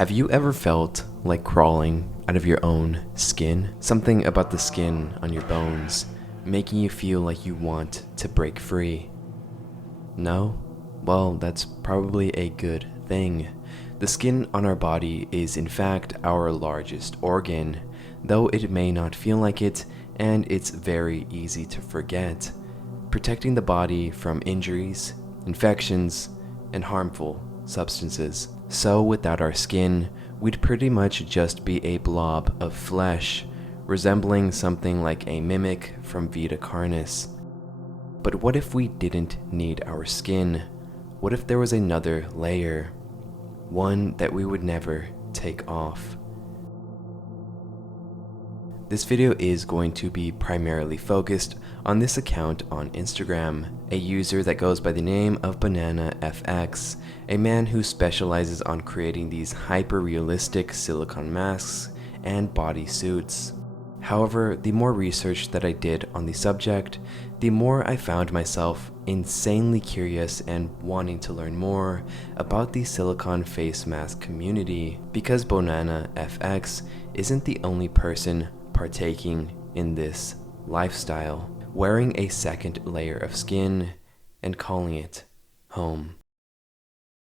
Have you ever felt like crawling out of your own skin? Something about the skin on your bones making you feel like you want to break free? No? Well, that's probably a good thing. The skin on our body is in fact our largest organ, though it may not feel like it, and it's very easy to forget. Protecting the body from injuries, infections, and harmful substances. So without our skin, we'd pretty much just be a blob of flesh, resembling something like a mimic from Vita Carnis. But what if we didn't need our skin? What if there was another layer? One that we would never take off. This video is going to be primarily focused on this account on Instagram, a user that goes by the name of BananaFX, a man who specializes on creating these hyper-realistic silicone masks and body suits. However, the more research that I did on the subject, the more I found myself insanely curious and wanting to learn more about the silicone face mask community, because BananaFX isn't the only person partaking in this lifestyle, wearing a second layer of skin and calling it home.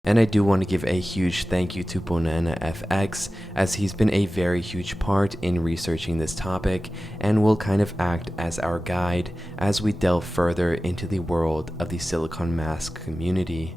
And I do want to give a huge thank you to BananaFX, as he's been a very huge part in researching this topic and will kind of act as our guide as we delve further into the world of the silicone mask community.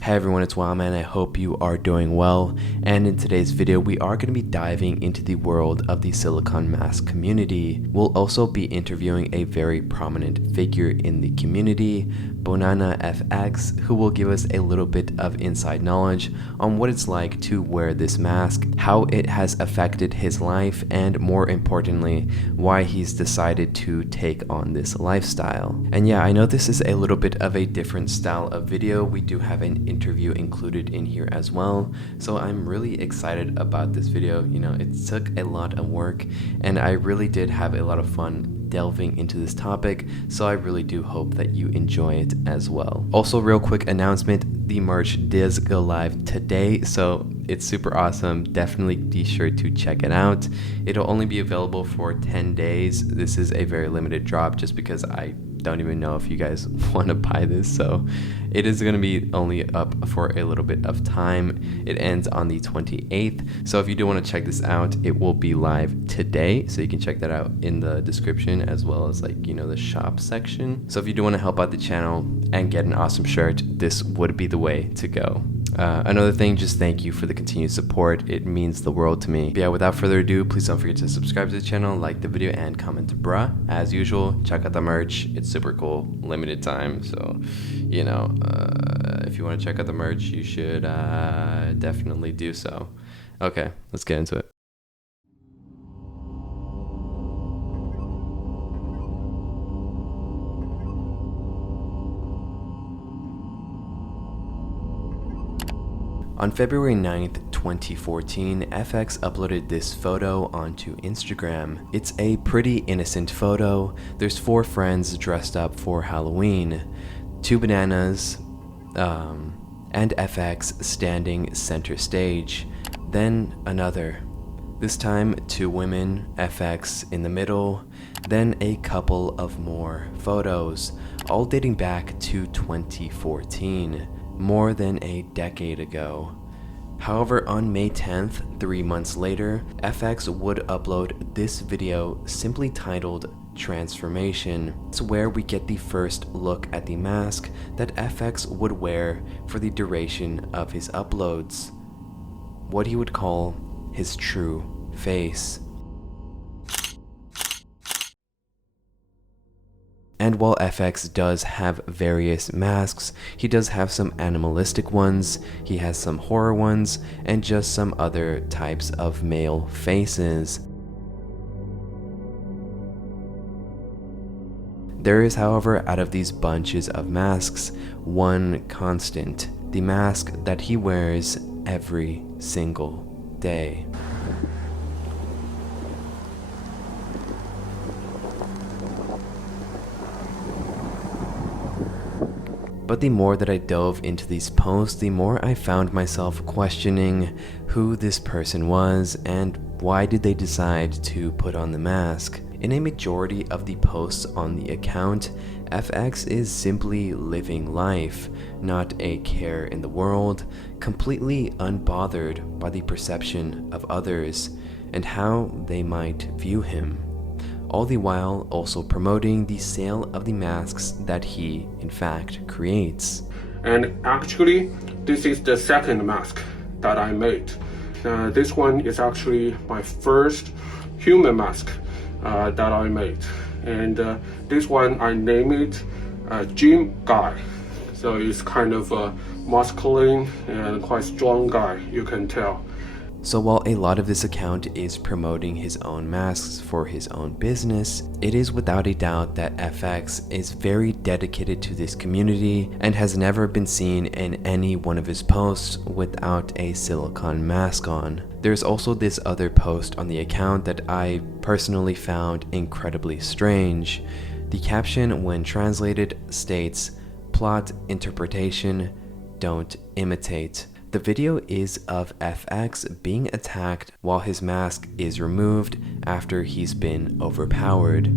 Hey everyone, it's Wildman. I hope you are doing well, and in today's video we are going to be diving into the world of the silicone mask community. We'll also be interviewing a very prominent figure in the community, BananaFX, who will give us a little bit of inside knowledge on what it's like to wear this mask, how it has affected his life, and more importantly, why he's decided to take on this lifestyle. And yeah, I know this is a little bit of a different style of video. We do have an interview included in here as well, so I'm really excited about this video. You know, it took a lot of work and I really did have a lot of fun delving into this topic, so I really do hope that you enjoy it as well. Also, real quick announcement, the merch does go live today, so it's super awesome. Definitely be sure to check it out. It'll only be available for 10 days. This is a very limited drop just because I don't even know if you guys want to buy this, so it is going to be only up for a little bit of time. It ends on the 28th, so if you do want to check this out, it will be live today, so you can check that out in the description as well as, like, you know, the shop section. So if you do want to help out the channel and get an awesome shirt, this would be the way to go. Another thing, just thank you for the continued support. It means the world to me. But yeah, without further ado, please don't forget to subscribe to the channel, like the video, and comment bruh. As usual, check out the merch. It's super cool, limited time, so you know, if you want to check out the merch, you should definitely do so. Okay, let's get into it. On February 9th, 2014, FX uploaded this photo onto Instagram. It's a pretty innocent photo. There's 4 friends dressed up for Halloween, 2 bananas, and FX standing center stage. Then another. This time 2 women, FX in the middle, then a couple of more photos, all dating back to 2014. More than a decade ago. However, on May 10th, 3 months later, FX would upload this video simply titled Transformation. It's where we get the first look at the mask that FX would wear for the duration of his uploads. What he would call his true face. And while FX does have various masks, he does have some animalistic ones, he has some horror ones, and just some other types of male faces. There is, however, out of these bunches of masks, one constant, the mask that he wears every single day. But the more that I dove into these posts, the more I found myself questioning who this person was and why did they decide to put on the mask. In a majority of the posts on the account, FX is simply living life, not a care in the world, completely unbothered by the perception of others and how they might view him, all the while also promoting the sale of the masks that he, in fact, creates. And actually, this is the second mask that I made. This one is actually my first human mask that I made. And this one I named it Gym Guy. So it's kind of a masculine and quite strong guy, you can tell. So while a lot of this account is promoting his own masks for his own business, it is without a doubt that FX is very dedicated to this community and has never been seen in any one of his posts without a silicone mask on. There's also this other post on the account that I personally found incredibly strange. The caption, when translated, states, "Plot interpretation, don't imitate." The video is of FX being attacked while his mask is removed after he's been overpowered.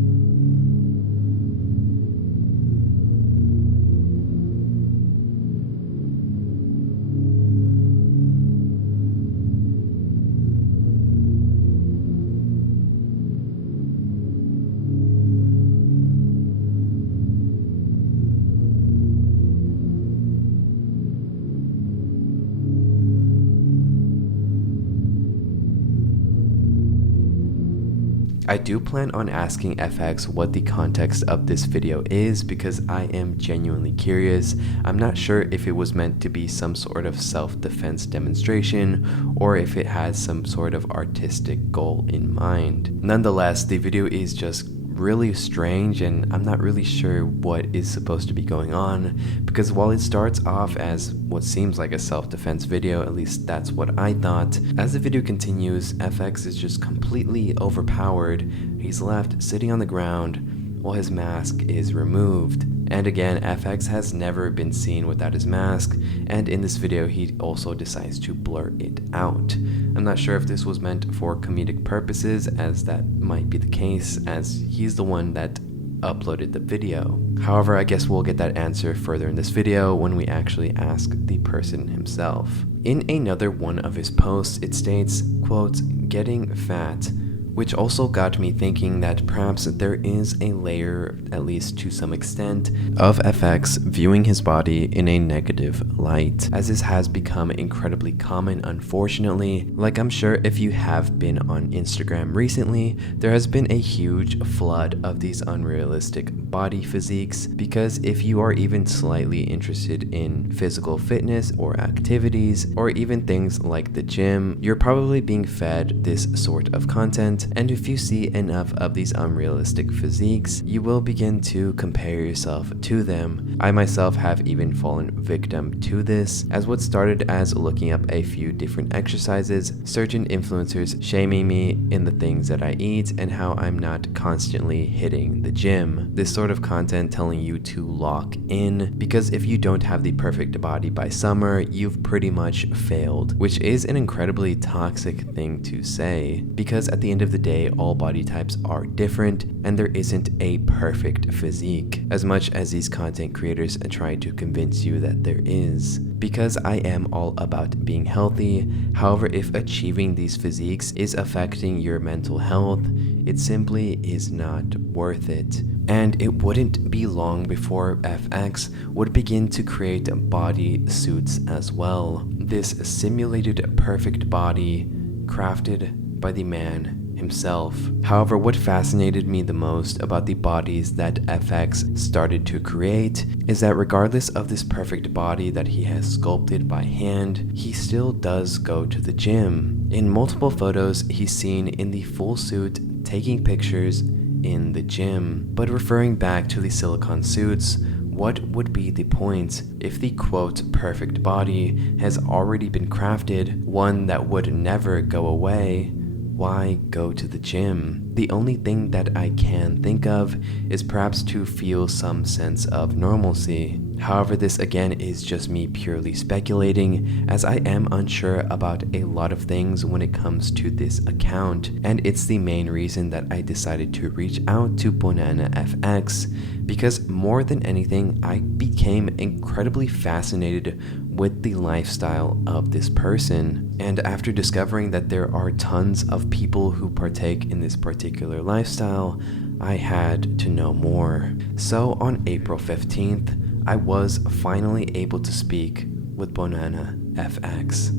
I do plan on asking FX what the context of this video is because I am genuinely curious. I'm not sure if it was meant to be some sort of self-defense demonstration or if it has some sort of artistic goal in mind. Nonetheless, the video is just really strange and I'm not really sure what is supposed to be going on, because while it starts off as what seems like a self-defense video, at least that's what I thought, as the video continues, FX is just completely overpowered. He's left sitting on the ground while his mask is removed. And again, FX has never been seen without his mask, and in this video he also decides to blur it out. I'm not sure if this was meant for comedic purposes, as that might be the case, as he's the one that uploaded the video. However, I guess we'll get that answer further in this video when we actually ask the person himself. In another one of his posts, it states, quote, "Getting fat," which also got me thinking that perhaps there is a layer, at least to some extent, of FX viewing his body in a negative light, as this has become incredibly common, unfortunately. Like, I'm sure if you have been on Instagram recently, there has been a huge flood of these unrealistic body physiques, because if you are even slightly interested in physical fitness or activities, or even things like the gym, you're probably being fed this sort of content. And if you see enough of these unrealistic physiques, you will begin to compare yourself to them. I myself have even fallen victim to this, as what started as looking up a few different exercises, certain influencers shaming me in the things that I eat and how I'm not constantly hitting the gym. This sort of content telling you to lock in, because if you don't have the perfect body by summer, you've pretty much failed, which is an incredibly toxic thing to say, because at the end of the day, all body types are different and there isn't a perfect physique, as much as these content creators try to convince you that there is. Because I am all about being healthy, however, if achieving these physiques is affecting your mental health, it simply is not worth it. And it wouldn't be long before FX would begin to create body suits as well. This simulated perfect body crafted by the man himself. However, what fascinated me the most about the bodies that FX started to create is that regardless of this perfect body that he has sculpted by hand, he still does go to the gym. In multiple photos, he's seen in the full suit taking pictures in the gym. But referring back to the silicone suits, what would be the point if the quote perfect body has already been crafted, one that would never go away? Why go to the gym? The only thing that I can think of is perhaps to feel some sense of normalcy. However, this again is just me purely speculating, as I am unsure about a lot of things when it comes to this account, and it's the main reason that I decided to reach out to BonanaFX, because more than anything, I became incredibly fascinated with the lifestyle of this person. And after discovering that there are tons of people who partake in this particular lifestyle, I had to know more. So on April 15th, I was finally able to speak with BonanaFX.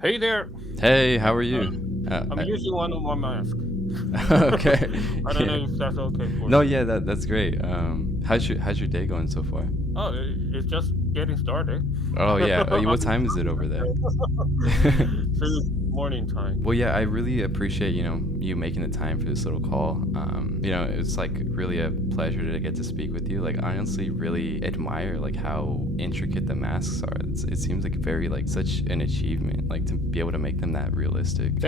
Hey there. Hey, how are you? I'm using one of my masks. Okay. I don't know if that's okay for No, you. yeah, that's great. How's your day going so far? Oh, it's just getting started. Oh yeah. What time is it over there? So it's morning time. Well, yeah, I really appreciate you making the time for this little call. It's like really a pleasure to get to speak with you. Like, I honestly really admire like how intricate the masks are. It seems like very like such an achievement, like to be able to make them that realistic.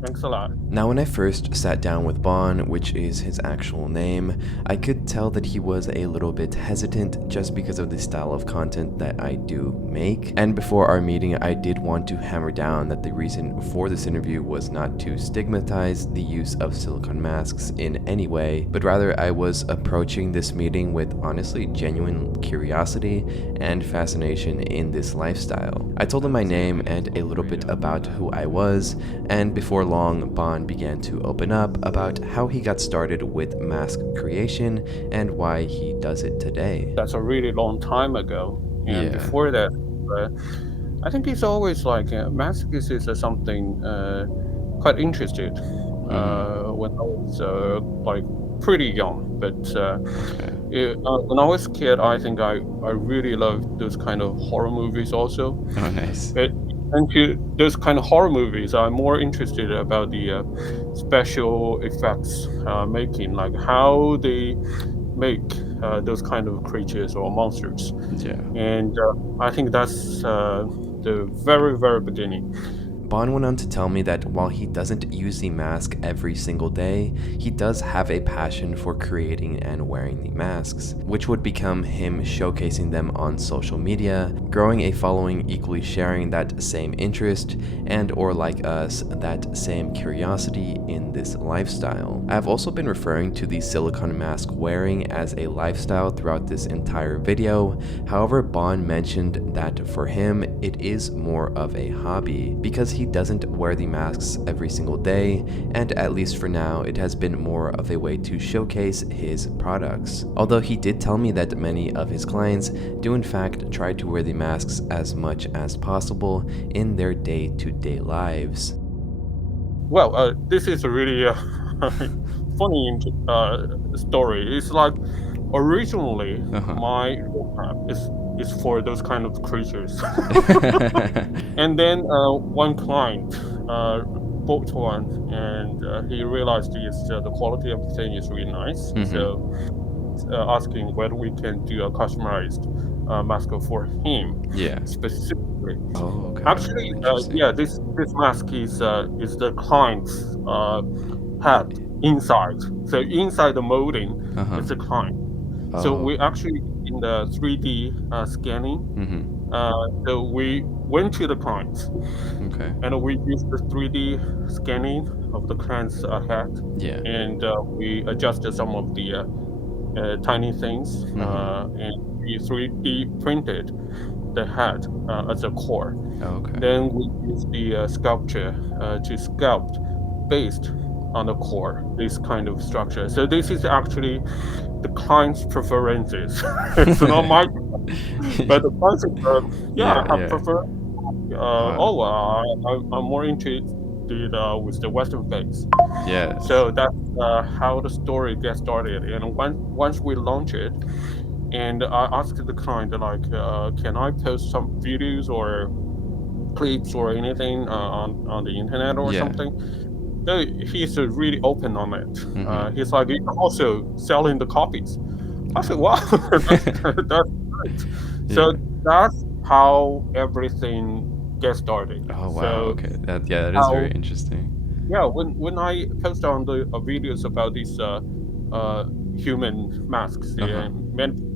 Thanks a lot. Now, when I first sat down with Bon, which is his actual name, I could tell that he was a little bit hesitant just because of the style of content that I do make. And before our meeting, I did want to hammer down that the reason for this interview was not to stigmatize the use of silicone masks in any way, but rather I was approaching this meeting with honestly genuine curiosity and fascination in this lifestyle. I told him my name and a little bit about who I was, and before long, Bon began to open up about how he got started with mask creation and why he does it today. That's a really long time ago. And Yeah. before that, I think it's always like mask is something quite interested when I was like pretty young. But when I was a kid, I think I really loved those kind of horror movies also. Oh, nice. But into those kind of horror movies, I'm more interested about the special effects making, like how they make those kind of creatures or monsters. Yeah. And I think that's the very, very beginning. Bon went on to tell me that while he doesn't use the mask every single day, he does have a passion for creating and wearing the masks, which would become him showcasing them on social media, growing a following equally sharing that same interest, and or like us, that same curiosity in this lifestyle. I have also been referring to the silicone mask wearing as a lifestyle throughout this entire video. However, Bon mentioned that for him, it is more of a hobby, because he doesn't wear the masks every single day, and at least for now, it has been more of a way to showcase his products. Although he did tell me that many of his clients do in fact try to wear the masks as much as possible in their day-to-day lives. Well, this is a really funny story. It's like originally my roadmap is for those kind of creatures. And then one client bought one, and he realized the quality of the thing is really nice. So asking whether we can do a customized mask for him specifically. Oh, okay. Actually, this mask is the client's head inside. So inside the molding is the client. So we actually in the 3D scanning. So we went to the client, and we used the 3D scanning of the client's head, and we adjusted some of the tiny things, and we 3D printed the head as a core. Then we used the sculpture to sculpt based on the core, this kind of structure. So this is actually the client's preferences. It's not my, but the client I prefer. I'm more interested with the Western face. Yeah. So that's how the story gets started. And once we launch it, and I asked the client like, can I post some videos or clips or anything on the internet or something? So he's really open on it. He's like, he's also selling the copies. I said, wow, that's great. So that's how everything get started. Oh wow. So Okay. That is very how interesting. yeah, when I post on the videos about these human masks, Uh-huh. and many people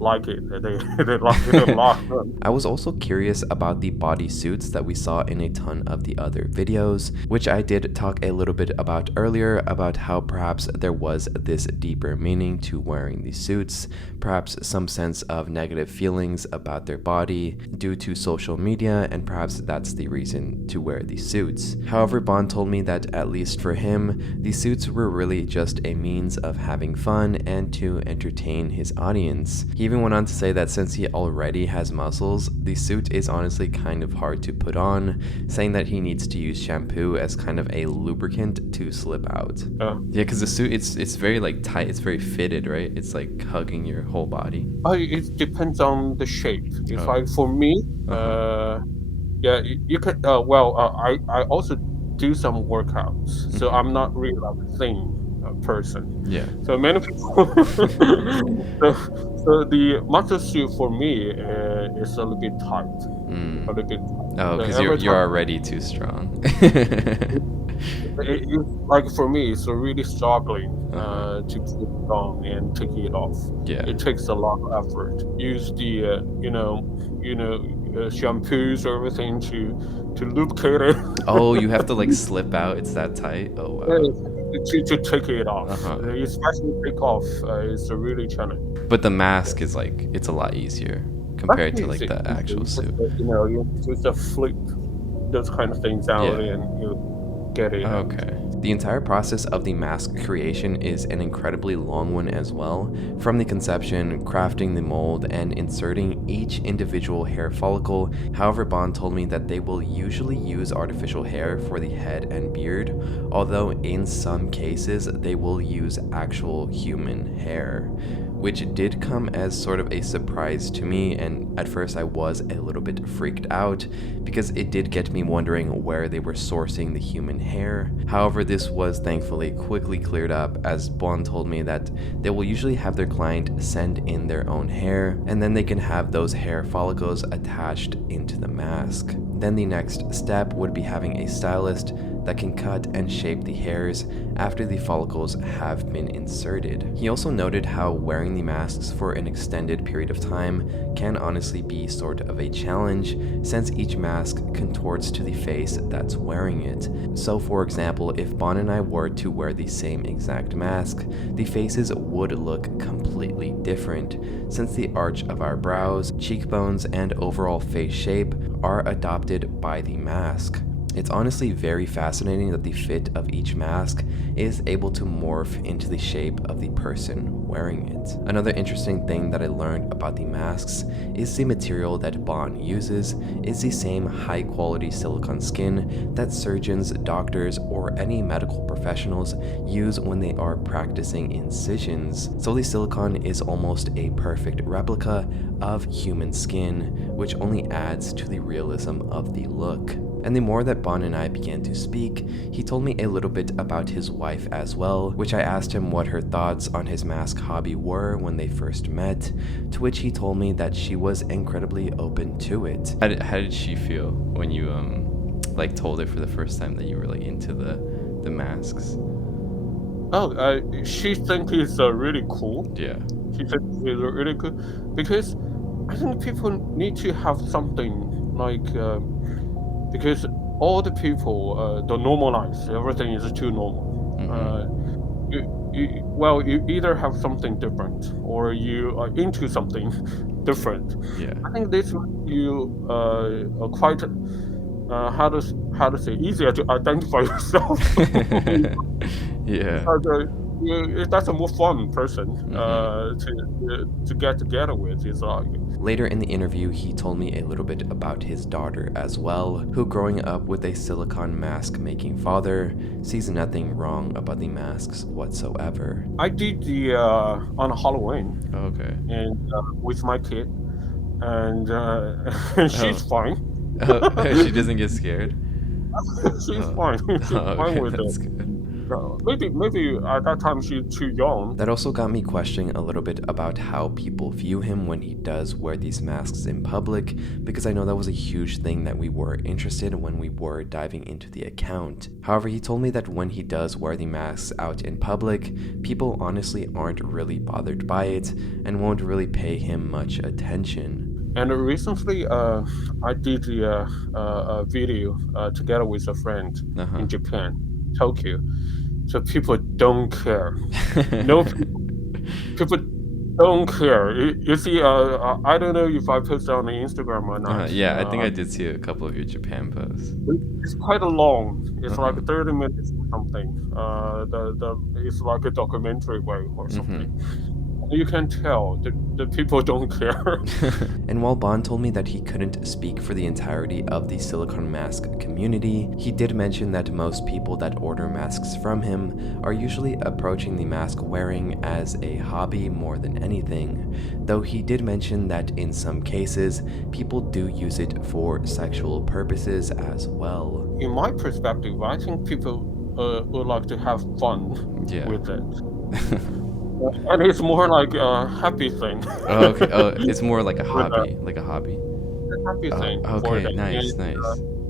like it. They like it a lot. I was also curious about the bodysuits that we saw in a ton of the other videos, which I did talk a little bit about earlier, about how perhaps there was this deeper meaning to wearing these suits, perhaps some sense of negative feelings about their body due to social media, and perhaps that's the reason to wear these suits. However, Bond told me that at least for him, these suits were really just a means of having fun and to entertain his audience. He even went on to say that since he already has muscles, the suit is honestly kind of hard to put on, saying that he needs to use shampoo as kind of a lubricant to slip out. Yeah, because the suit, it's very like tight, it's very fitted, right? It's like hugging your whole body. It depends on the shape. It's Oh. like for me, Uh-huh. yeah, you can. I also do some workouts, so I'm not really like a thin person. Yeah. So many people. So the muscle suit for me is a little bit tight, a little bit. Oh, So because every you're time, already too strong. like for me, it's really struggling Uh-huh. to keep it on and take it off. Yeah. It takes a lot of effort. Use the shampoos or everything to lubricate it. Oh, you have to like slip out. It's that tight. Oh wow. To take it off, Uh-huh. especially take off, is really challenging. But the mask is like it's a lot easier compared to like the actual suit. You just flip those kind of things out Yeah. and you get it out. Okay. The entire process of the mask creation is an incredibly long one as well, from the conception, crafting the mold, and inserting each individual hair follicle. However, Bond told me that they will usually use artificial hair for the head and beard, although in some cases they will use actual human hair, which did come as sort of a surprise to me, and at first I was a little bit freaked out because it did get me wondering where they were sourcing the human hair. However, this was thankfully quickly cleared up, as Bond told me that they will usually have their client send in their own hair, and then they can have those hair follicles attached into the mask. Then the next step would be having a stylist that can cut and shape the hairs after the follicles have been inserted. He also noted how wearing the masks for an extended period of time can honestly be sort of a challenge, since each mask contorts to the face that's wearing it. So for example, if Bond and I were to wear the same exact mask, the faces would look completely different, since the arch of our brows, cheekbones, and overall face shape are adopted by the mask. It's honestly very fascinating that the fit of each mask is able to morph into the shape of the person wearing it. Another interesting thing that I learned about the masks is the material that Bond uses is the same high quality silicone skin that surgeons, doctors, or any medical professionals use when they are practicing incisions. So the silicone is almost a perfect replica of human skin, which only adds to the realism of the look. And the more that Bond and I began to speak, he told me a little bit about his wife as well, which I asked him what her thoughts on his mask hobby were when they first met, to which he told me that she was incredibly open to it. How did she feel when you like told her for the first time that you were like into the masks? She thinks it's really cool. Yeah. She thinks it's really cool because I think people need to have something like because all the people the normalize everything is too normal. You either have something different or you are into something different. Yeah. I think this makes you quite how to say easier to identify yourself. Yeah. That's a more fun person to get together with. It's like Later in the interview, he told me a little bit about his daughter as well, who growing up with a silicone mask making father, sees nothing wrong about the masks whatsoever. I did the on Halloween Okay. and with my kid, and she's fine. Oh, she doesn't get scared. She's fine. She's fine Okay, with that's it. good. maybe at that time she's too young. That also got me questioning a little bit about how people view him when he does wear these masks in public, because I know that was a huge thing that we were interested in when we were diving into the account. However, he told me that when he does wear the masks out in public, people honestly aren't really bothered by it and won't really pay him much attention. And recently, I did a video together with a friend in Japan, Tokyo. So people don't care. No, people don't care. You see, I don't know if I posted on the Instagram or not. Yeah, I think I did see a couple of your Japan posts. It's quite long. It's like 30 minutes or something. It's like a documentary way or something. You can tell the people don't care. And while Bon told me that he couldn't speak for the entirety of the silicone mask community, he did mention that most people that order masks from him are usually approaching the mask wearing as a hobby more than anything, though he did mention that in some cases, people do use it for sexual purposes as well. In my perspective, I think people would like to have fun with it. And it's more like a happy thing. Oh, okay. Oh, it's more like a hobby, A happy thing. Okay, nice.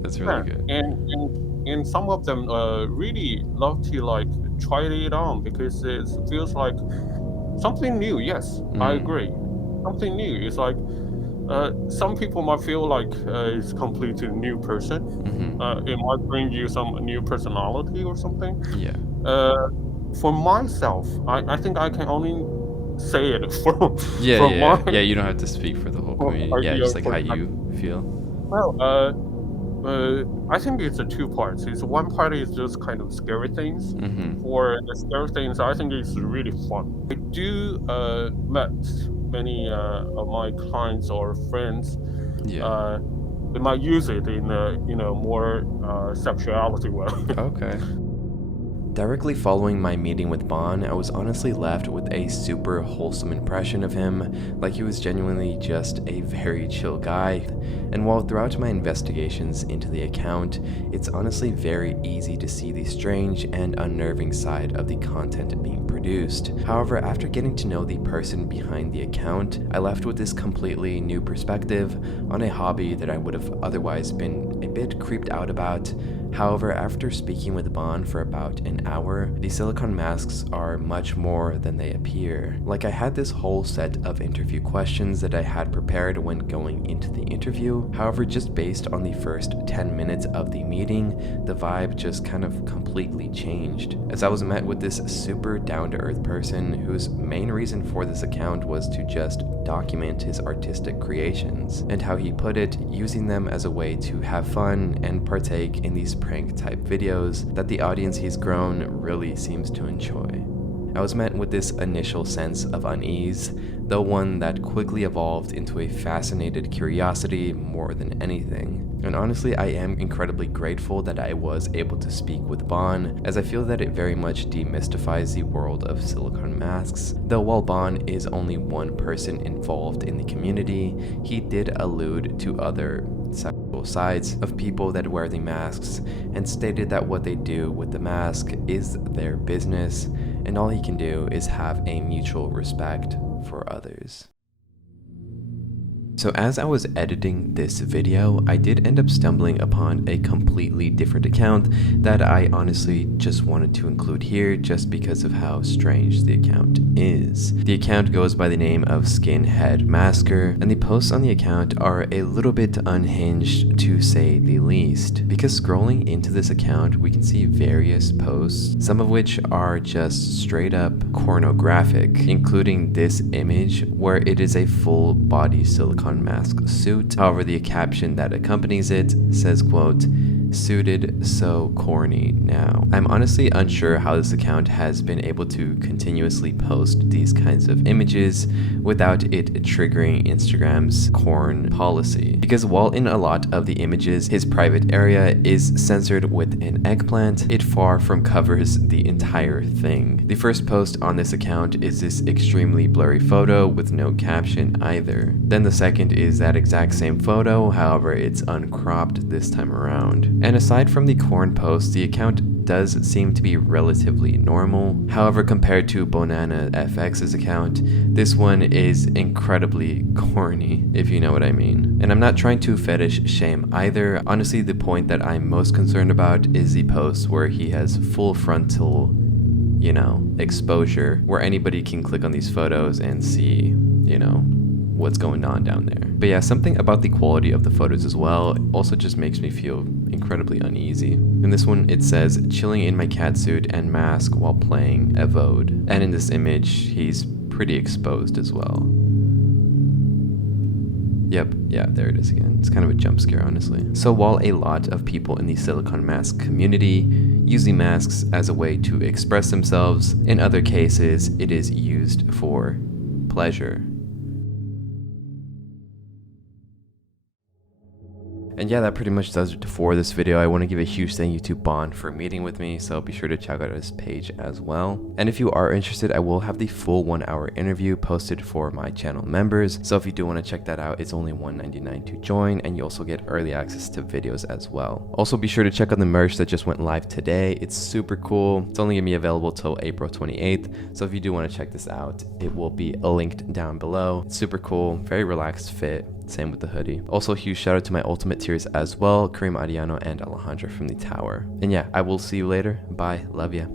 That's really good. And some of them really love to like try it on because it feels like something new. Yes, I agree. Something new. It's like some people might feel like it's completely new person. It might bring you some new personality or something. Yeah. For myself, I think I can only say it from yeah. You don't have to speak for the whole community. Yeah, just like how you feel. Well, I think it's two parts. It's one part is just kind of scary things. For the scary things, I think it's really fun. I do met many of my clients or friends. They might use it in a more sexuality way. Okay. Directly following my meeting with Bon, I was honestly left with a super wholesome impression of him, like he was genuinely just a very chill guy. And while throughout my investigations into the account, it's honestly very easy to see the strange and unnerving side of the content being produced. However, after getting to know the person behind the account, I left with this completely new perspective on a hobby that I would have otherwise been a bit creeped out about. However, after speaking with Bon for about an hour, the silicone masks are much more than they appear. Like, I had this whole set of interview questions that I had prepared when going into the interview. However, just based on the first 10 minutes of the meeting, the vibe just kind of completely changed, as I was met with this super down-to-earth person whose main reason for this account was to just document his artistic creations, and how he put it, using them as a way to have fun and partake in these prank type videos that the audience he's grown really seems to enjoy. I was met with this initial sense of unease, though one that quickly evolved into a fascinated curiosity more than anything. And honestly, I am incredibly grateful that I was able to speak with Bon, as I feel that it very much demystifies the world of silicone masks. Though while Bon is only one person involved in the community, he did allude to other sexual sides of people that wear the masks, and stated that what they do with the mask is their business, and all he can do is have a mutual respect for others. So as I was editing this video, I did end up stumbling upon a completely different account that I honestly just wanted to include here just because of how strange the account is. The account goes by the name of Skinhead Masker, and the posts on the account are a little bit unhinged to say the least. Because scrolling into this account, we can see various posts, some of which are just straight up pornographic, including this image where it is a full body silicone mask suit. However, the caption that accompanies it says, quote, "Suited so corny now." I'm honestly unsure how this account has been able to continuously post these kinds of images without it triggering Instagram's corn policy. Because while in a lot of the images his private area is censored with an eggplant, it far from covers the entire thing. The first post on this account is this extremely blurry photo with no caption either. Then the second is that exact same photo, however it's uncropped this time around. And aside from the corn post, the account does seem to be relatively normal. However, compared to Bonana FX's account, this one is incredibly corny, if you know what I mean. And I'm not trying to fetish shame either. Honestly, the point that I'm most concerned about is the post where he has full frontal, you know, exposure, where anybody can click on these photos and see, you know, what's going on down there. But yeah, something about the quality of the photos as well also just makes me feel incredibly uneasy. In this one, it says, chilling in my catsuit and mask while playing Evode. And in this image, he's pretty exposed as well. Yep, yeah, there it is again. It's kind of a jump scare, honestly. So while a lot of people in the silicone mask community use the masks as a way to express themselves, in other cases, it is used for pleasure. And yeah, that pretty much does it for this video. I want to give a huge thank you to Bond for meeting with me, so be sure to check out his page as well. And if you are interested, I will have the full 1-hour interview posted for my channel members. So if you do want to check that out, it's only $1.99 to join, and you also get early access to videos as well. Also, be sure to check out the merch that just went live today. It's super cool. It's only going to be available till April 28th. So if you do want to check this out, it will be linked down below. It's super cool, very relaxed fit. Same with the hoodie. Also, a huge shout out to my ultimate tiers as well, Kareem Adiano and Alejandra from the Tower. And yeah, I will see you later. Bye. Love ya.